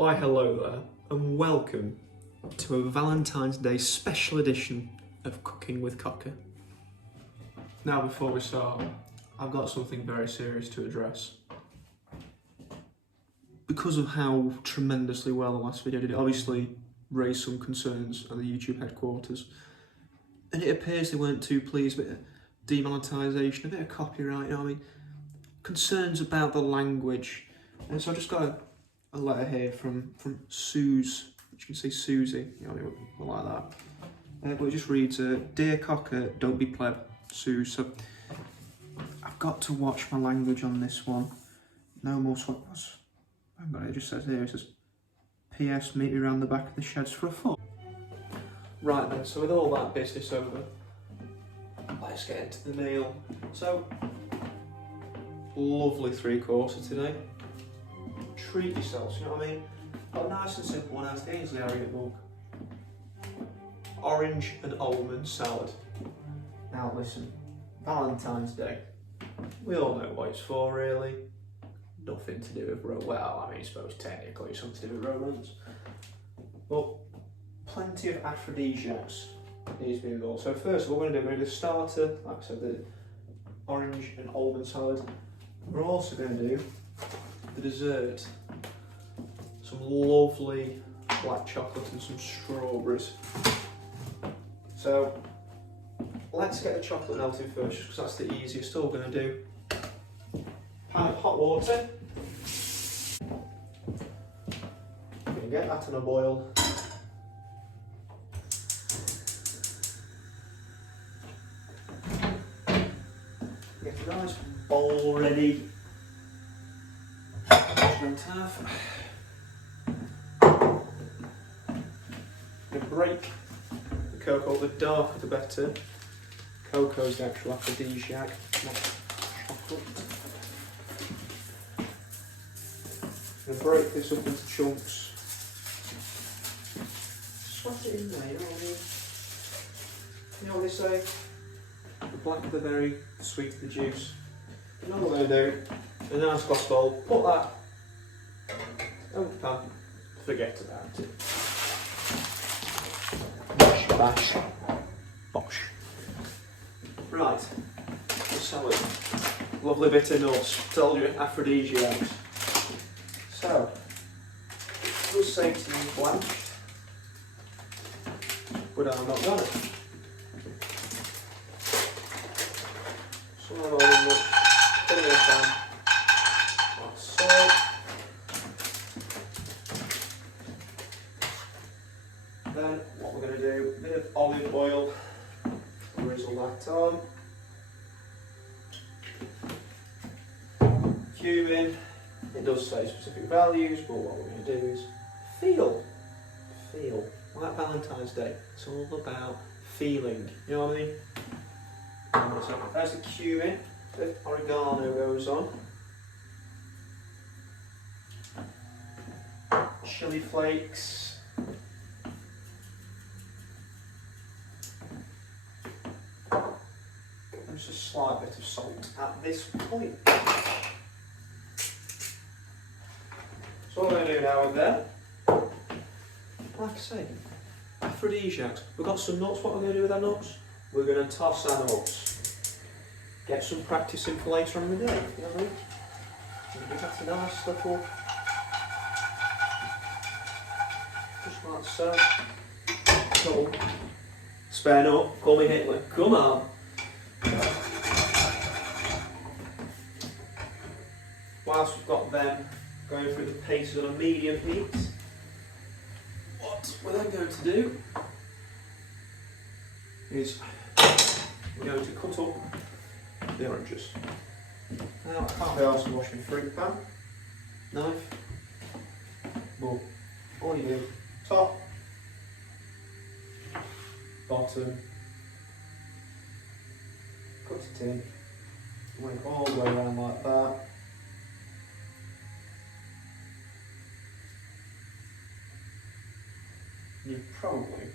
Why hello there, and welcome to a Valentine's Day special edition of Cooking with Cocker. Now before we start, I've got something very serious to address. Because of how tremendously well the last video did, it obviously raised some concerns at the YouTube headquarters. And it appears they weren't too pleased with demonetisation, a bit of copyright, you know what I mean? Concerns about the language. And so I just got a letter here from Suzie, which you can say Suzie, you know, we'll like that. But it just reads, Dear Cocker, don't be pleb, Suze. So I've got to watch my language on this one. No more swaps. Hang on, it just says here, it says, PS, meet me around the back of the sheds for a fun. Right then, so with all that business over, let's get into the meal. So, lovely three-courser today. Treat yourselves, you know what I mean? Got a nice and simple one out of the Ainsley Harriet book. Orange and almond salad. Now listen, Valentine's Day. We all know what it's for, really. Nothing to do with well, I mean, I suppose technically something to do with romance. But plenty of aphrodisiacs needs to be involved. So first of all, we're going to do the starter, like I said, the orange and almond salad. We're also going to do the dessert. Some lovely black chocolate and some strawberries. So let's get the chocolate melting first, because that's the easiest. All we're going to do, pan of hot water. We're going to get that in a boil. Get a nice bowl ready. Half. I'm going to break the cocoa, the darker the better. Cocoa is the actual aphrodisiac, not chocolate. I'm going to break this up into chunks. Swat it in there, you know what I mean? You know what they say? The black of the berry, the sweet of the juice. You know what we're going to do? In a nice glass bowl, put that over the pan, forget about it. Bosh, bash, bosh. Right, the salad. Lovely bit of nuts. Told you, aphrodisiacs. So, we'll say to you blanched, but I'm not gonna. Some of our nuts, put in the pan. Salt. Then what we're going to do, a bit of olive oil, drizzle that on. Cumin, it does say specific values, but what we're going to do is feel. Like Valentine's Day, it's all about feeling, you know what I mean? So there's the cumin, the oregano goes on. Chili flakes. And just a slight bit of salt at this point. So what we're going to do now with that, like I say, aphrodisiacs. We've got some nuts. What we're going to do with our nuts? We're going to toss our nuts. Get some practice in for later on in the day. You know what I mean? That's a nice little. Just like so. Cool. Spare up, call me Hitler. Come on. Whilst we've got them going through the paces on a medium heat, what we're then going to do is we're going to cut up the oranges. Now I can't be asked to wash my fruit pan, knife, but all you do, top, bottom, cut it in, went all the way around like that. You probably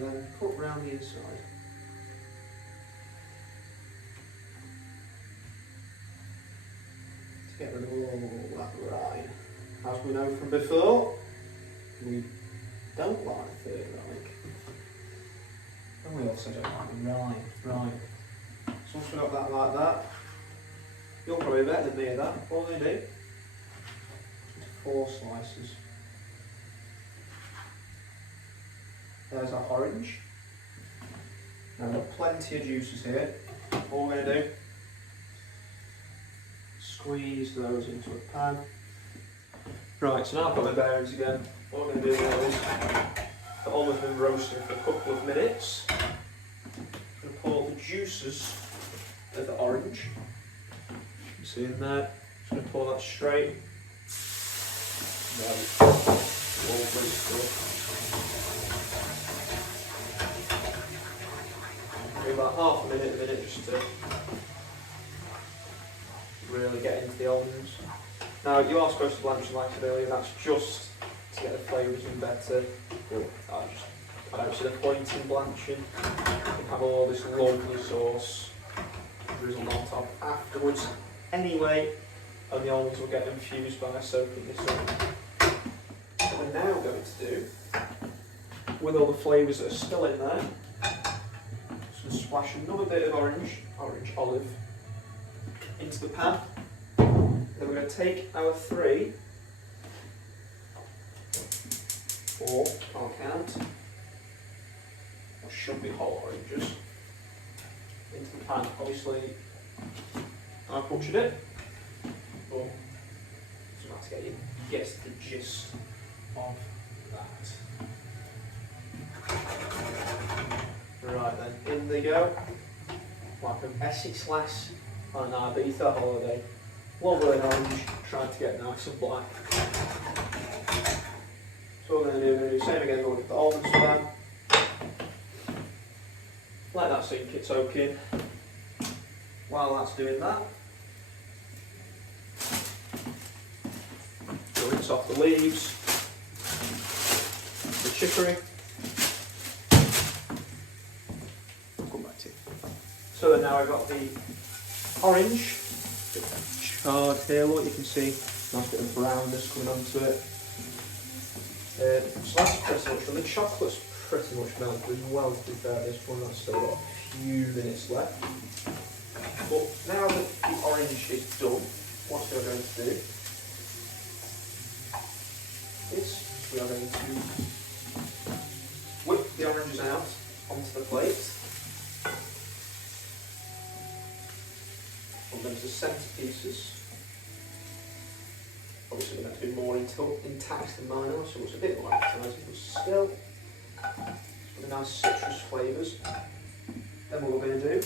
then cut round the inside. get rid of all that rind. As we know from before, we don't like third rind. And we also don't like the rind. So once we've got that like that, you're probably better than me at that. What do they do? 4 slices. There's our orange. Now I've got plenty of juices here. All we're going to do, squeeze those into a pan. Right, so now I've got my bearings again. What we're going to do now is, the olive been roasting for a couple of minutes. I'm going to pour the juices of the orange. You see in there? Just going to pour that straight. Lovely stuff. Do about half a minute just to really get into the almonds. Now you are supposed to blanch them like I said earlier, that's just to get the flavours in better. I don't see the point in blanching. You can have all this lovely sauce drizzled on top afterwards anyway, and the almonds will get infused by soaking this up. What we're now going to do, with all the flavours that are still in there, just going to splash another bit of orange olive, into the pan. Then we're going to take our 3, 4, can't count, or should be whole oranges, into the pan. Obviously, I butchered it, but just about to get the gist of that. Right then, in they go. Like an Essex lass on an Ibiza holiday. Lovely and orange, trying to get nice and black. So what we're going to do the same again, we'll get the almonds for that. Let that sink it soak in. While that's doing that, we'll rinse off the leaves, the chicory. I'll come back to you. So then now I've got the orange, charred here, look, you can see nice bit of brownness coming onto it. So that's pretty much done. The chocolate's pretty much melted as well, to be fair, this one. That's still got a few minutes left. But now that the orange is done, what we are going to do is we are going to whip the oranges out onto the plate. Put them to centre-pieces. Obviously they're going to be more intact than mine are, so it's a bit more appetising, but still with the nice citrus flavours. Then what we're going to do,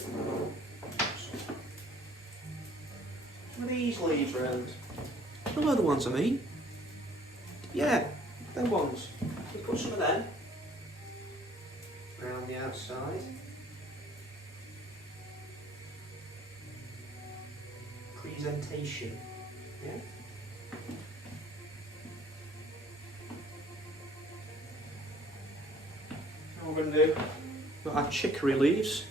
some of these leaves around. You know the ones I mean? Yeah, them ones. So put some of them around the outside. Presentation, yeah? What we're going to do, we've got our chicory leaves,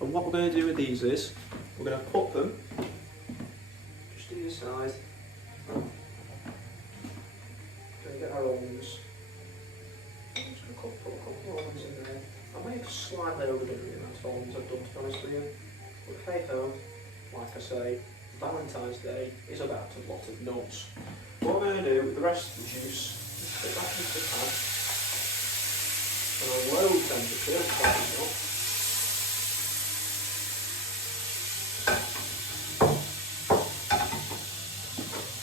and what we're going to do with these is, we're going to put them just either side. Going to get our almonds. I'm just going to put a couple of almonds in there. I may have slightly overdone the amount of almonds I've done, to be honest with you. But hey ho, like I say, Valentine's Day is about a lot of nuts. What we're going to do with the rest of the juice is put it back into the pan. On a low temperature, slightly up.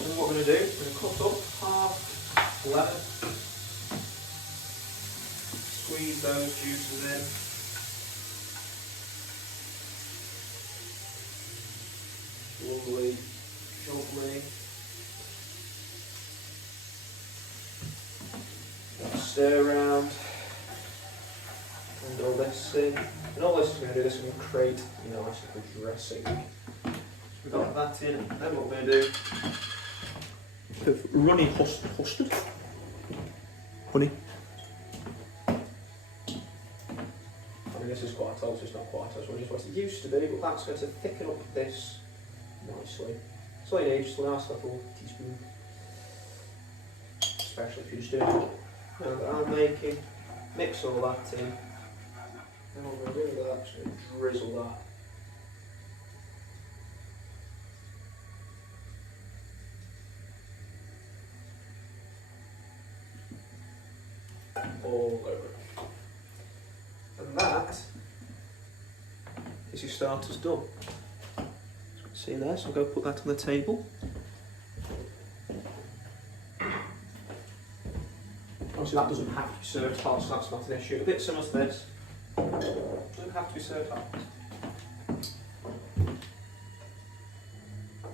And what we're going to do, we're going to cut up half lemon, squeeze those juices in. Lovely, jubbly. Stir around. And all this in. And all this is going to do, this is going to create a nice little dressing. So we've got that in, and then what we're going to do, a bit of runny custard. Honey. I mean, this is quite old, so it's not quite as runny as what it used to be, but that's going to thicken up this nicely. So yeah, just a nice little teaspoon, especially if you're just doing it. I'm making, mix all that in, and what I'm going to do with that, just going to drizzle that. All over it. And that is your starters done. See there, so I'll go put that on the table. Obviously that doesn't have to be served hot, so that's not an issue. A bit similar to this, doesn't have to be served hot.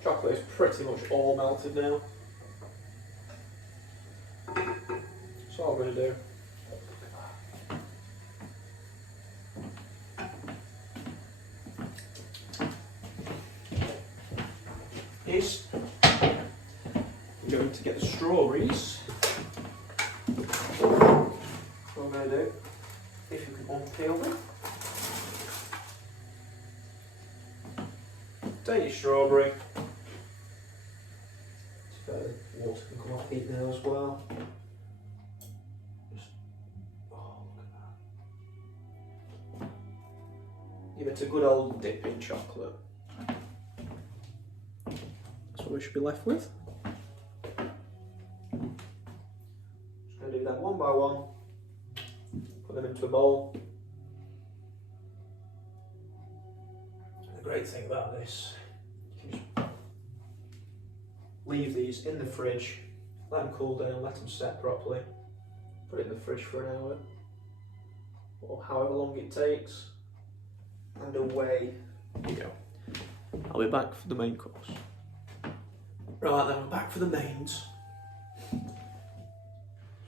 Chocolate is pretty much all melted now. So all I'm going to do is I'm going to get the strawberries. What I'm going to do, if you can unpeel them, take your strawberry. Water can come off heat now as well. Just, oh, look at that. Give it a good old dip in chocolate. That's what we should be left with. Just going to do that one by one. Put them into a bowl. And the great thing about this, you can just leave these in the fridge, let them cool down, let them set properly, put it in the fridge for an hour, or however long it takes, and away you go. I'll be back for the main course. Right then, I'm back for the mains. So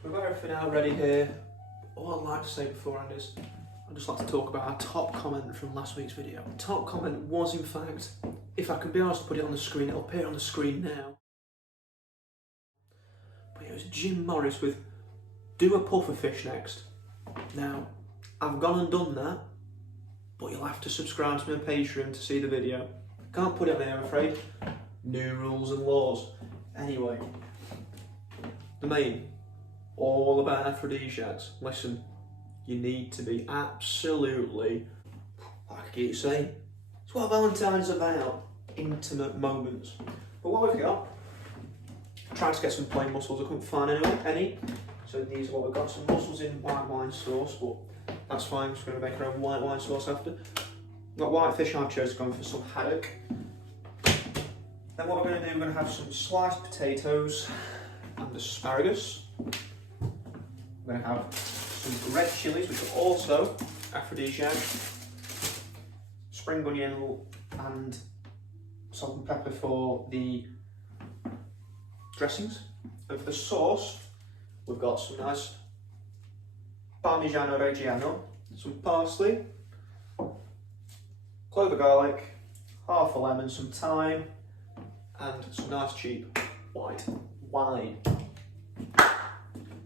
we've got everything now ready here. All I'd like to say beforehand is, I'd just like to talk about our top comment from last week's video. The top comment was in fact, if I can be asked to put it on the screen, it'll appear on the screen now. But it was Jim Morris with, do a pufferfish next. Now, I've gone and done that, but you'll have to subscribe to my Patreon to see the video. Can't put it there, I'm afraid. New rules and laws. Anyway, the main, all about aphrodisiacs. Listen, you need to be absolutely, like I keep saying, it's what Valentine's is about, intimate moments. But what we've got, tried to get some plain mussels, I couldn't find any. So these are what we've got, some mussels in white wine sauce, but that's fine, we're just going to make our own white wine sauce after. We've got white fish, I've chosen going for some haddock. Then what we're going to do, we're going to have some sliced potatoes and asparagus. We're going to have some red chillies, which are also aphrodisiac, spring onion and salt and pepper for the dressings. And for the sauce, we've got some nice Parmigiano Reggiano, some parsley, clove of garlic, half a lemon, some thyme, and some nice cheap white wine.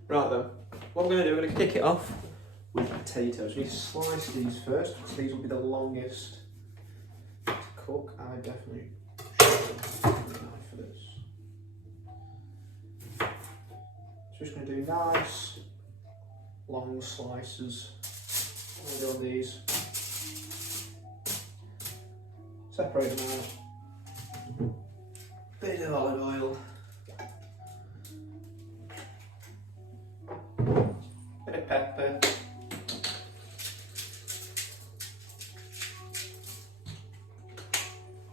Right then, what we're going to do, we're going to kick it off with potatoes. We need to slice these first, because these will be the longest to cook. I definitely should have a knife for this. So just going to do nice long slices on these. Separate them out. Bit of olive oil. Bit of pepper.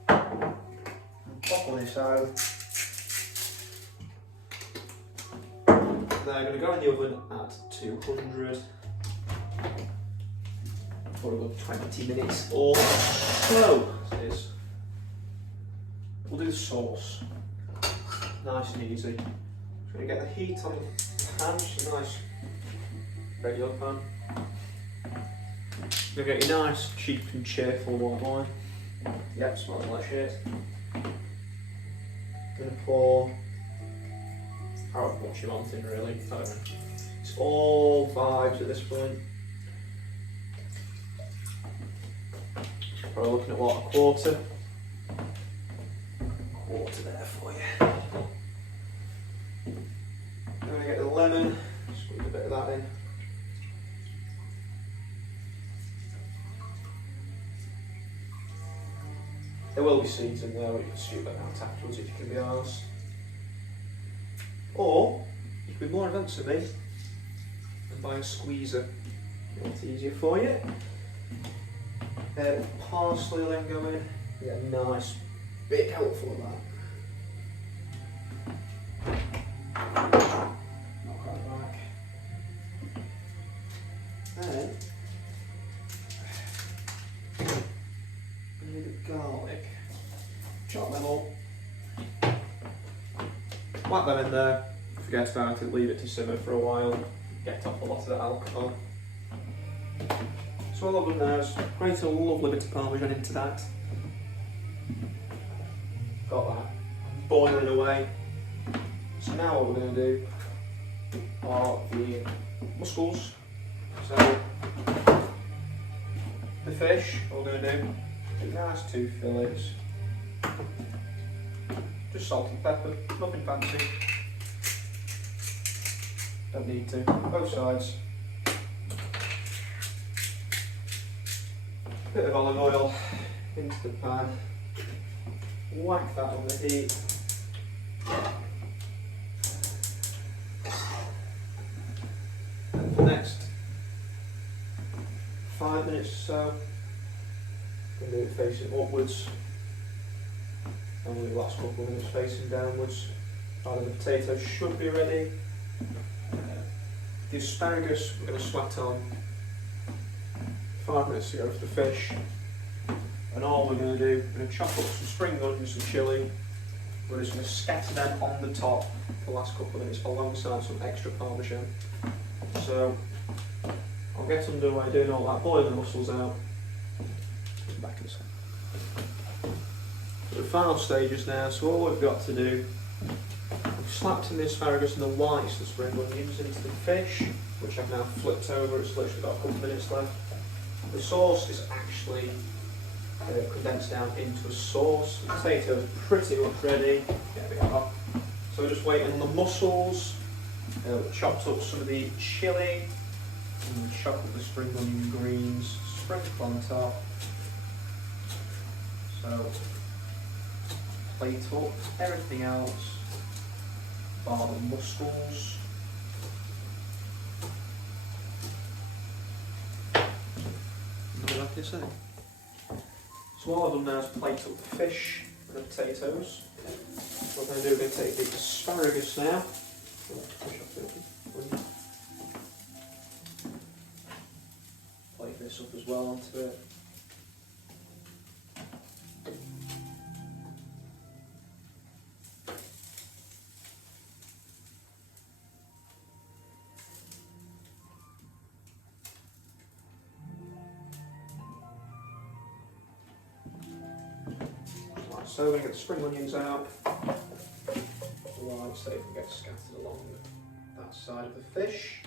And pop on this out. They're going to go in the oven at 200 for about 20 minutes or so. It is. We'll do the sauce. Nice and easy. Just going to get the heat on the pan, just a nice regular pan. You're going to get your nice, cheap and cheerful white wine. Yep, smelling like shit. Going to pour however much you want in, really. I don't know. It's all vibes at this point. Probably looking at what, a quarter? hot water there for you. I'm going to get the lemon, squeeze a bit of that in. There will be seeds in there, but you can scoop that out afterwards if you can be arsed. Or, you can be more advanced than me and buy a squeezer. It's easier for you. Parsley will then go in. Yeah, nice big helpful of that. Knock that back. Then we need the garlic. Chop them up. Whack them in there. Forget about it. Leave it to simmer for a while. Get off a lot of the alcohol. So all I've done now is grate a lovely bit of parmesan into that. Got that boiling away. So now what we're going to do are the mussels. So the fish, what we're going to do, nice 2 fillets. Just salt and pepper, nothing fancy. Don't need to, both sides. Bit of olive oil into the pan. Whack that on the heat. And for the next 5 minutes or so, I'm going to do it facing upwards. And the last couple of minutes facing downwards. Either the potatoes should be ready. The asparagus we're going to swat on 5 minutes to go for the fish. And all we're going to do, we're going to chop up some spring onions and chilli. We're just going to scatter them on the top for the last couple of minutes alongside some extra parmesan. So I'll get underway doing all that, boiling the mussels out. Back in a second. So the final stages now, so all we've got to do, we've slapped in the asparagus and the whites of the spring onions into the fish, which I've now flipped over. It's literally got a couple of minutes left. The sauce is actually condensed down into a sauce. The potatoes are pretty much ready. Get a bit hot. So we're just waiting on the mussels. Chopped up some of the chilli, and chopped up the spring onion greens, sprinkle on top. So plate up everything else, bar the mussels. What did I say? So what I've done now is plate up the fish and the potatoes. What we're going to do, we're going to take the asparagus now. Plate this up as well onto it. So we're going to get the spring onions out, right, so they can get scattered along that side of the fish.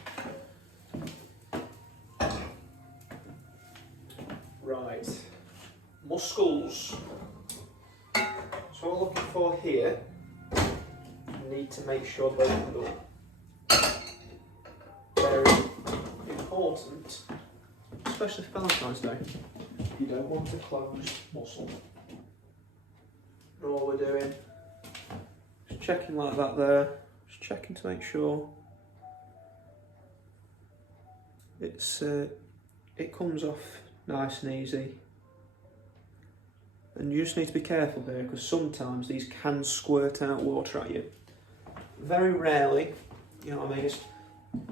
Right, mussels. So what we're looking for here, you need to make sure they're opened up. Very important, especially for Valentine's Day. You don't want a closed mussel. And all we're doing is checking like that there, just checking to make sure it comes off nice and easy. And you just need to be careful here because sometimes these can squirt out water at you. Very rarely, you know what I mean,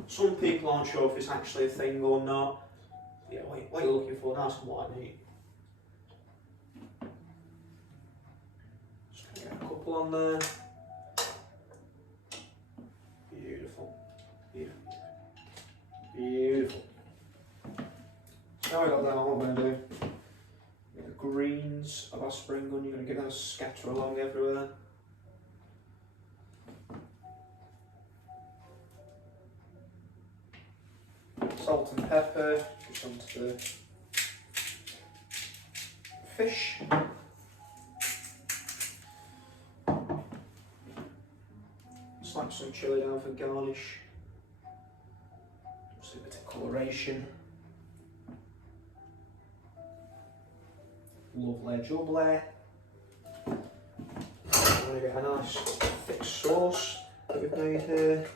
some people aren't sure if it's actually a thing or not. Yeah, what you're looking for, nice and white meat. Get a couple on there. Beautiful. Beautiful. Beautiful. So now we've got that on, what we're going to do, get the greens of our spring onion, you're going to get those scatter along everywhere. Salt and pepper, just onto the fish. chili down for garnish. Just a bit of coloration. Lovely jubbly. I'm going to get a nice thick sauce that we've made here.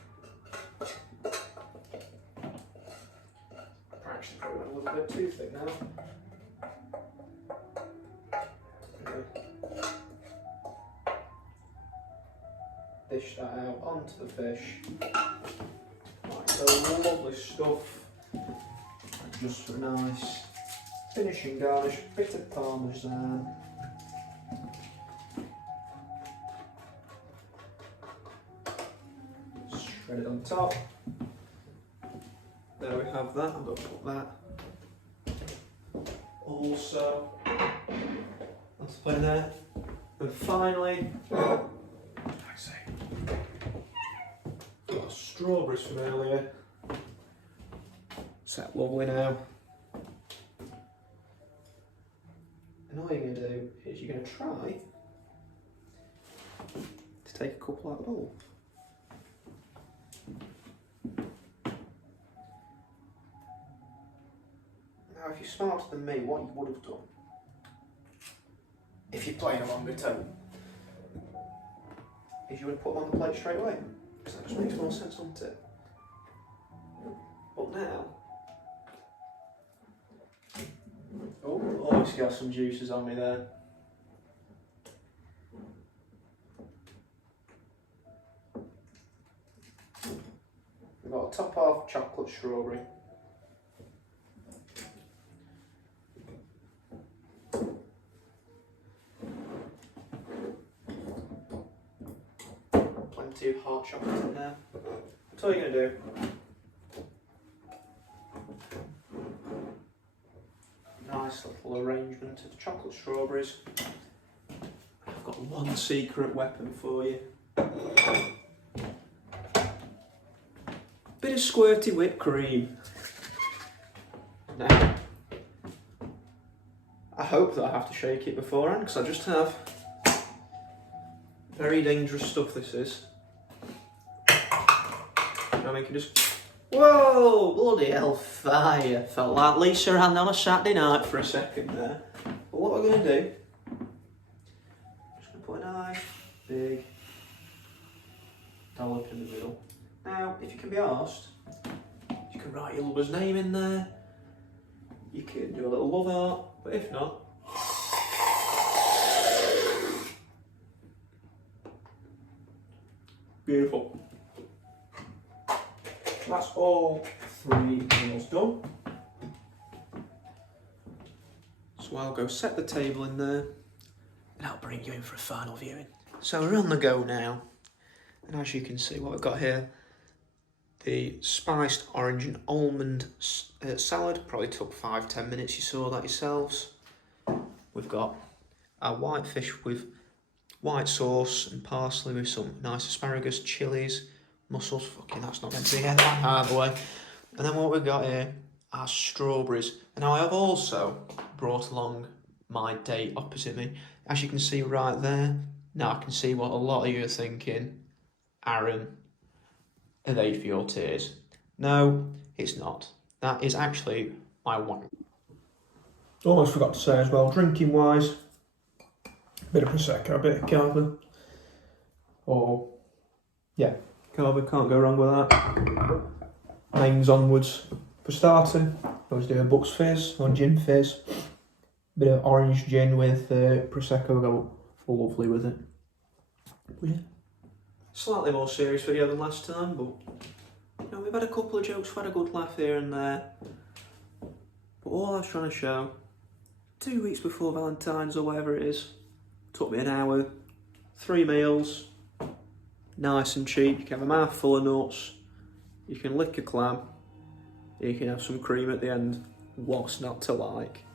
Actually, probably went a little bit too thick now. Dish that out onto the fish. Right, so lovely stuff. And just for a nice finishing garnish, bit of parmesan. Shred it on top. There we have that. I'm going to put that also that's put in there. And finally, got strawberries from earlier. Set lovely now. And all you're going to do is you're going to try to take a couple out of the bowl. Now, if you're smarter than me, what you would have done, if you're playing along at home, is you would have put them on the plate straight away. Because that just makes more sense, doesn't it? But now, always got some juices on me there. We've got a top half chocolate strawberry. Plenty of hot chocolate in there. That's all you're going to do. Nice little arrangement of chocolate strawberries. I've got one secret weapon for you. Bit of squirty whipped cream. Now, I hope that I have to shake it beforehand because I just have. Very dangerous stuff this is. Now we can just. Whoa! Bloody hell, fire! Felt like Lisa Ann on a Saturday night for a second there. But what we're going to do, I'm just going to put a nice big dollop in the middle. Now, if you can be arsed, you can write your lover's name in there. You can do a little love heart, but if not, beautiful. That's all 3 meals done. So I'll go set the table in there and I'll bring you in for a final viewing. So we're on the go now. And as you can see what we've got here, the spiced orange and almond salad, probably took 5-10 minutes, you saw that yourselves. We've got our white fish with white sauce and parsley with some nice asparagus, chilies, mussels, fucking that's not meant to be here, that out of the way. And then what we've got here are strawberries. And now I have also brought along my date opposite me. As you can see right there, now I can see what a lot of you are thinking. Aaron, are they for your tears? No, it's not. That is actually my one. Almost forgot to say as well, drinking wise, a bit of Prosecco, a bit of Cava. Or, yeah, Cava, can't go wrong with that. Mains onwards. For starting, I always do a Bucks Fizz or Gin Fizz. Bit of orange gin with Prosecco, go lovely with it. But yeah. Slightly more serious video than last time, but you know, we've had a couple of jokes, we've had a good laugh here and there. But all I was trying to show, 2 weeks before Valentine's or whatever it is, took me an hour, 3 meals, nice and cheap. You can have a mouthful of nuts, you can lick a clam, you can have some cream at the end. What's not to like?